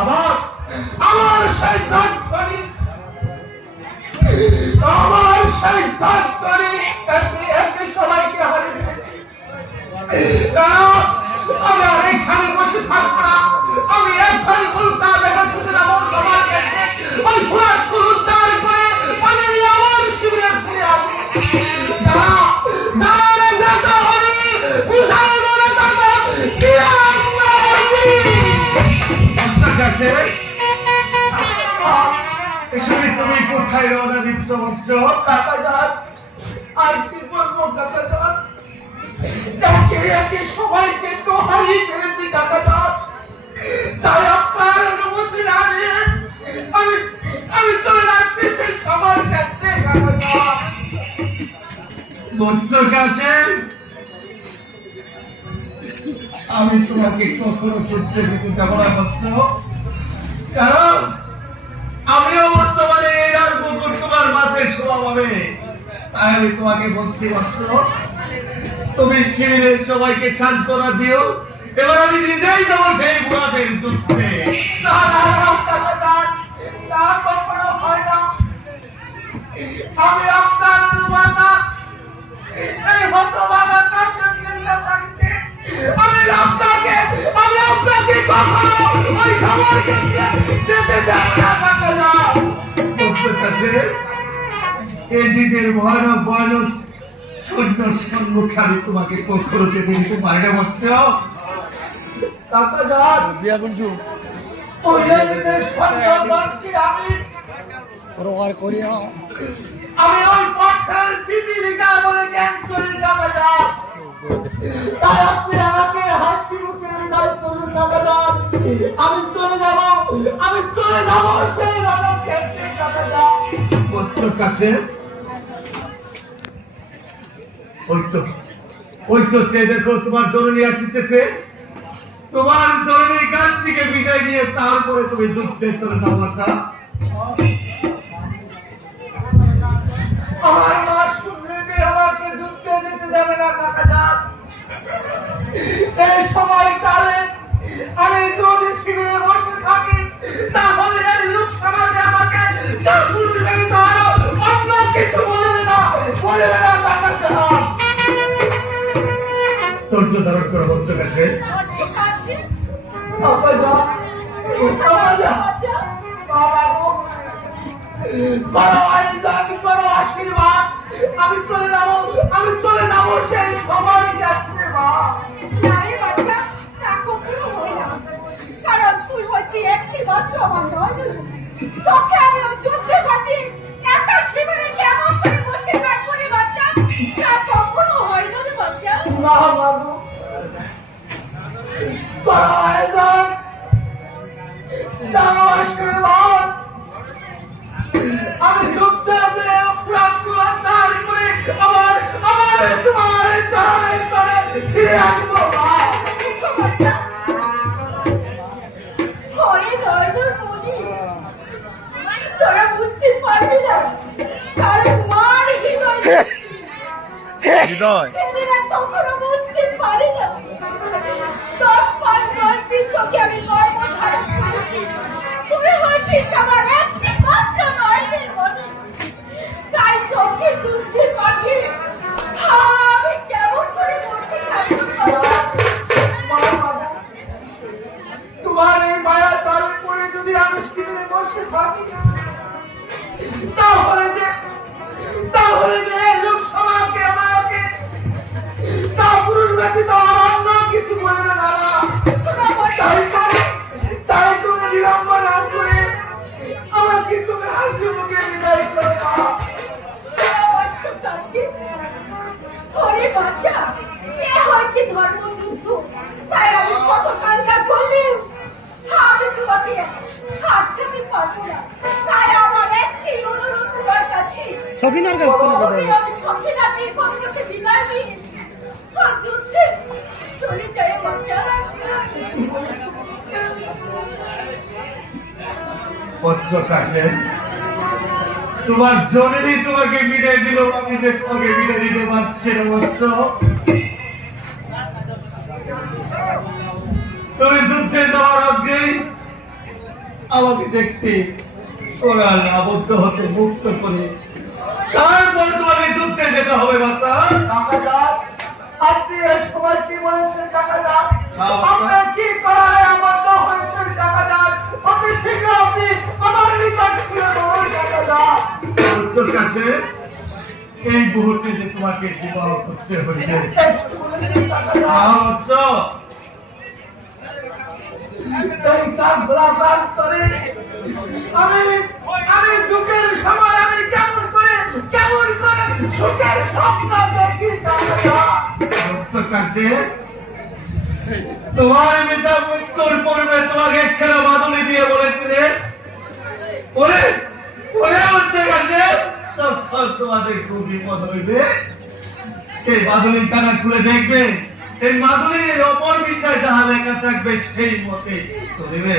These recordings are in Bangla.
আমার আমার সেই ধনী আমার সেই ধনী একটি সবাইকে হারিয়ে আমি আর এখানে বসে থাকবো না। আমি এখন উল্টা দেখা ছুটে যাবো সবার কাছে। ওই ফুরাত উদ্ধার করে আমি আমার শিবিরে ফিরে আসবো। তুমি কোথায় রওনা দিচ্ছ বস্ত্র? আর কি বলবো সবাইকে তো হারিয়ে ফেলেছি কাকাদার। তাই আপনার অনুমতি না দিয়ে আমি চলে যাচ্ছি সেই সবার কাছে। কাছে আমি তোমাকে কখনো করতে দিতে যাব না বস্ত্র, কারণ আমিও বর্তমানে এই রাজপুকুর তোমার মাথায় শোভা পাবে। তাই আমি তোমাকে বলছি বস্ত্র, তুমি শিবিরে সবাইকে সান্ত্বনা দিও। এবার আমি নিজেই যাবো সেই বুড়াদের যুদ্ধে। কখনো হয় না। আমি আপনার অনুমানা এই হতভাগা কাশের চিন্তাতে আমি আপনাকে কখনো ওই সবার যেতে দেব না। এই দিকের ভয়ানক ভয়ানক সৈন্য সম্মুখে আমি তোমাকে কখনো যেতে দিতে পারি না বলছ। আমি ওই পথের পিপিলিকা বলে জ্ঞান করি কাকা যান। তাই আপনি আমাকে হাসি মুখে বিদায় করুন কাকা যান। আমি চলে যাব সেই রণক্ষেত্রে কাকা যান। কাছে ওই তো সে দেখো তোমার জননী আসিতেছে। তোমার জননীর কাছ থেকে বিদায় নিয়ে তারপরে তুমি যুদ্ধে চলে যাও। আশা আমার মা শুনলে যে আমাকে যুদ্ধে যেতে দেবে না কাকা যান। এই সময় কালে আমি যদি শিবিরে বসে থাকি তাহলে এই লোক সমাজে আমাকে অন্য কিছু বলবে না কাকা যান। ধৈর্য ধারণ করো বচ্চ কাছে। আশীর্বাদ আমি চলে যাবো সেই সবাই যাচ্ছে। মা কারণ তুই হচ্ছি একটি মাত্র আমার নয়। তোকে আমি যুদ্ধে পাঠিয়ে একা শিবিরে কেমন করে বসে থাকবো রে বাচ্চা? তা কখনো হয় না রে বাচ্চা। না বাবু আশীর্বাদ আমি যুদ্ধে অপরাধ করে আমার তোমার ফিরে আসবো। তোরা বুঝতে পারবি না, কারণ মার হৃদয় ছেলেরা কখনো বুঝতে পারে না। 10 মাস 10 দিন তোকে আমি গর্ভ ধারণ করেছি। তুই হয়েছিস আমার একটি মাত্র নয়নের মনে। তাই তোকে যুদ্ধে পাঠিয়ে আমি কেমন করে বসে থাকবো? তোমার এই মায়া তারপরে যদি আমি শিবিরে বসে থাকি তাহলে যে লোক সমাজকে আমাকে তা পুরুষ ব্যতীত অন্য কিছু বলবে না। তাই তুমি বিলম্ব না করে আমাকে তুমি হাসি মুখে বিদায় করো। ওরে বাচ্চা, এ হয়েছে ধর্মযুদ্ধ। তাই আমি শত কান্না করলেও আমি তোমাকে হাঁটতে পারবো না। তাই আমার একটি অনুরোধ তোমার কাছে। সখিনার কাছ থেকে বিদায়। আমি সখিনার নিকটে বিদায় নিয়ে যুদ্ধে চলে যাই বাচ্চা। পত্র কাছে তোমার জননী তোমাকে বিদায় দিল, আমি যে তোমাকে বিদায় দিতে পারছি না। বচ্চ তুমি যুদ্ধে যাওয়ার আগেই আমাকে দেখতে ওরা আবদ্ধ হতে মুক্ত করে তারপর তোমাকে যুদ্ধে যেতে হবে বাচ্চা। কাকাজান, আপনি এ সময় কি বলেছেন কাকাজান? হ্যাঁ, বাবা। আপনি কি করারে আবদ্ধ হয়েছেন কাকাজান? অতি শীঘ্র আপনি আমার নিকট ফিরে আসুন কাকাজান। তোর কাছে এই মুহূর্তে যে তোমাকে বিবাহ করতে হয়েছে একটু বলেছেন কাকাজান। এই কাকড়া প্রান্তরে আমি দুঃখের সময় আমি কেমন করে সুখের স্বপ্ন দেখি কাকাজান। কাছে তোমার পিতা মৃত্যুর পূর্বে তোমাকে খেলা বাদুলি দিয়ে বলেছিলে ওরে ওরে হচ্ছে কাছে তখন তোমাদের খুব বিপদ হইবে। সেই বাদুলির কানা খুলে দেখবে এই মাদুলির অপর পিঠায় যাহা লেখা থাকবে সেই মতে চলিবে।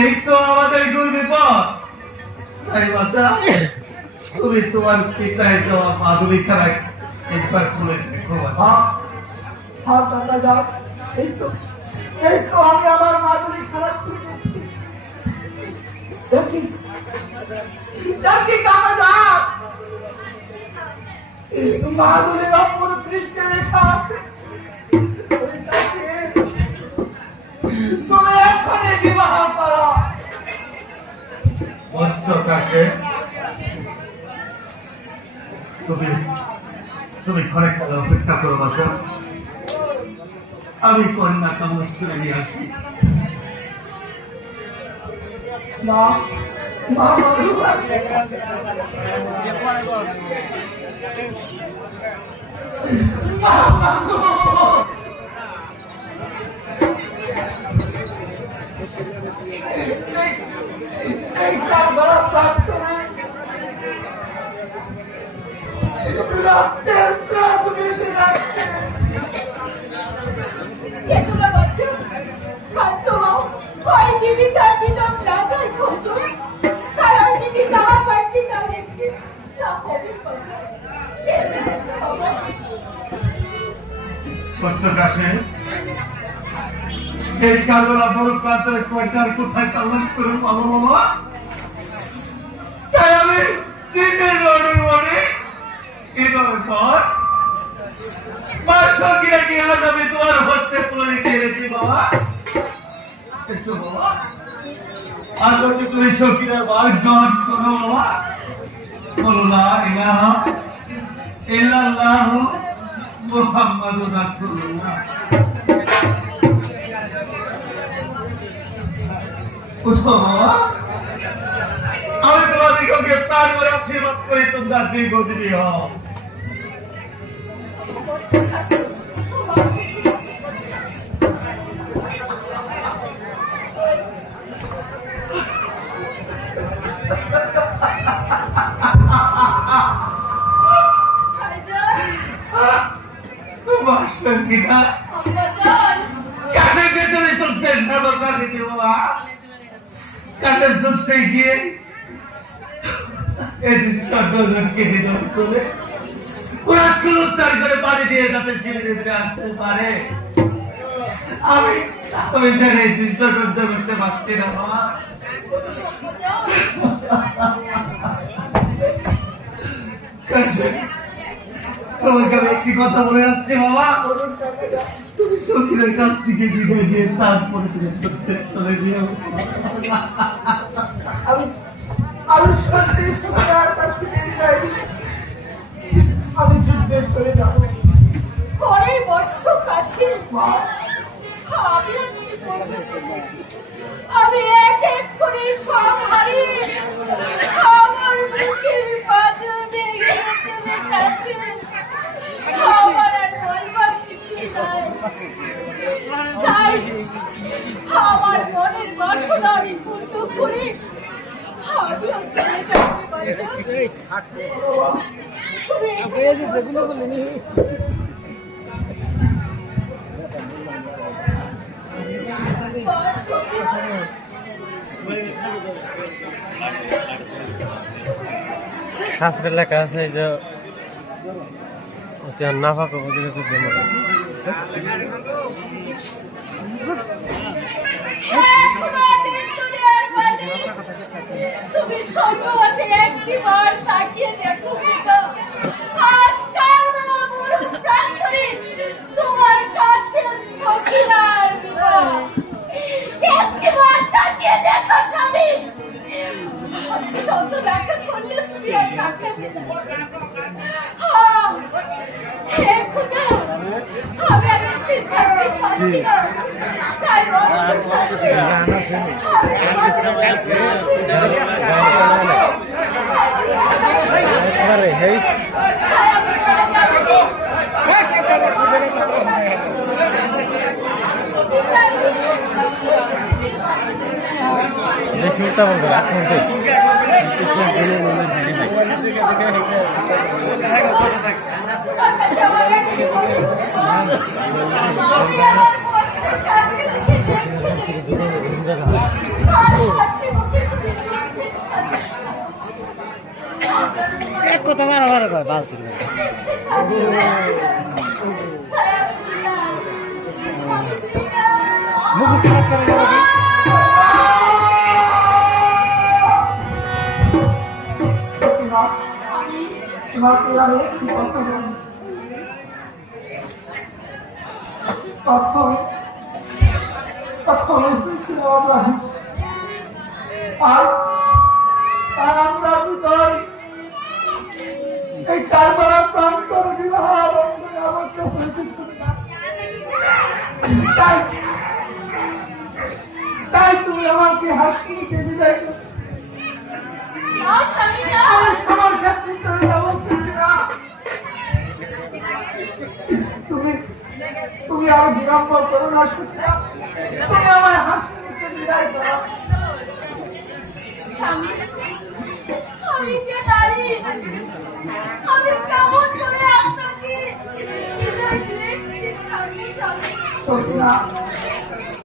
এই তো আমাদের দুর্বিপদ। তাই বাচ্চা তুমি তোমার পিতায় দেওয়া মাদুলি খানা একবার খুলে দেখো বাবা। হ্যাঁ কাকাজান, এই তো আমি আমার মাদুলি খারাপ করে দিচ্ছি। দেখি কাকাজান, মাদুলির অপর পৃষ্ঠে লেখা আছে ওইটাকে তুমি এখনই বিবাহ করো। বৎস কাছে তুমি ঘরে কাজে অপেক্ষা করো বাচ্চা। আমি কন্যা কামড় করে নিয়ে আসি। মা মা এই কাকড়া প্রান্তরে রক্তের স্রোত ভেসে যাচ্ছে। কে তোমরা বাচ্চা কান্ত হও ওই দিদি তার বিদম রাজাই খোঁজ তারা দিদি যাওয়া পাইতে না দেখছি না হবে বাচ্চা বৎস কাছে এই কালোরা বড় প্রান্তের কয়টার কোথায় তালাশ করে পাবো বাবা? তাই আমি নিজের রোডের মনে এবার পর সঙ্গীরা কি আজ আমি তোমার হস্তে তুলে দিতে এনেছি বাবা। এসো বাবা, আজ হচ্ছে তুমি সঙ্গীরা বার জন করো বাবা। বলো না ইলাহা ইল্লাল্লাহু মুহাম্মাদুর রাসূলুল্লাহ। উঠো বাবা, আমি তোমাদিগকে প্রাণ করে আশীর্বাদ করি তোমরা দীর্ঘজীবী হও। যুদ্ধে গিয়ে কেটে যাবে তোলে ওরা কুলুত্তার করে পানি দিয়ে যাতে ছেলে ভেতরে আসতে পারে। আমি জানি এই জিনিসটা সহ্য করতে পারছি না বাবা। তোমাকে আমি একটি কথা বলে যাচ্ছি বাবা, তুমি সখীরের কাছ থেকে বিদায় দিয়ে তারপরে তুমি চলে দিও। আমি সত্যি সখীর কাছ থেকে বিদায় নিয়ে আমি যুদ্ধে চলে যাব। পরে বর্ষ কাছে আমি এক এক করে সব হারিয়ে আমার বুকের পাথর ভেঙে চলে যাচ্ছে। আমার আর বলবার কিছু নাই। তাই আমার মনের বাসনা আমি পূর্ণ করে আমিও চলে যাবো বাচ্চা। তুমি শাস্ত্রে লেখা আছে যে নাফা কবর এক কথা মারা কয় বাল ছিল মুখ খারাপ করে যাবো কি তোমাকে আমি একটি কথা বলি। প্রথমে হয়েছিল অবরাহী। আর আমরা বিজয় এই কারবালার প্রান্তর বিবাহ বন্ধনে আবদ্ধ হয়েছে। তাই তুমি আমাকে হাসিকে বিদায় করো। না স্বামী না, আমার ক্ষেত্রে চলে যাবো তুমি আর বিড়ম্বর করো না সুচিরা, তুমি আমার হাসিকে বিদায় করো। স্বামী আমি যে নারী, আমি কেমন করে আপনাকে বিদায় দিই? সুচিরা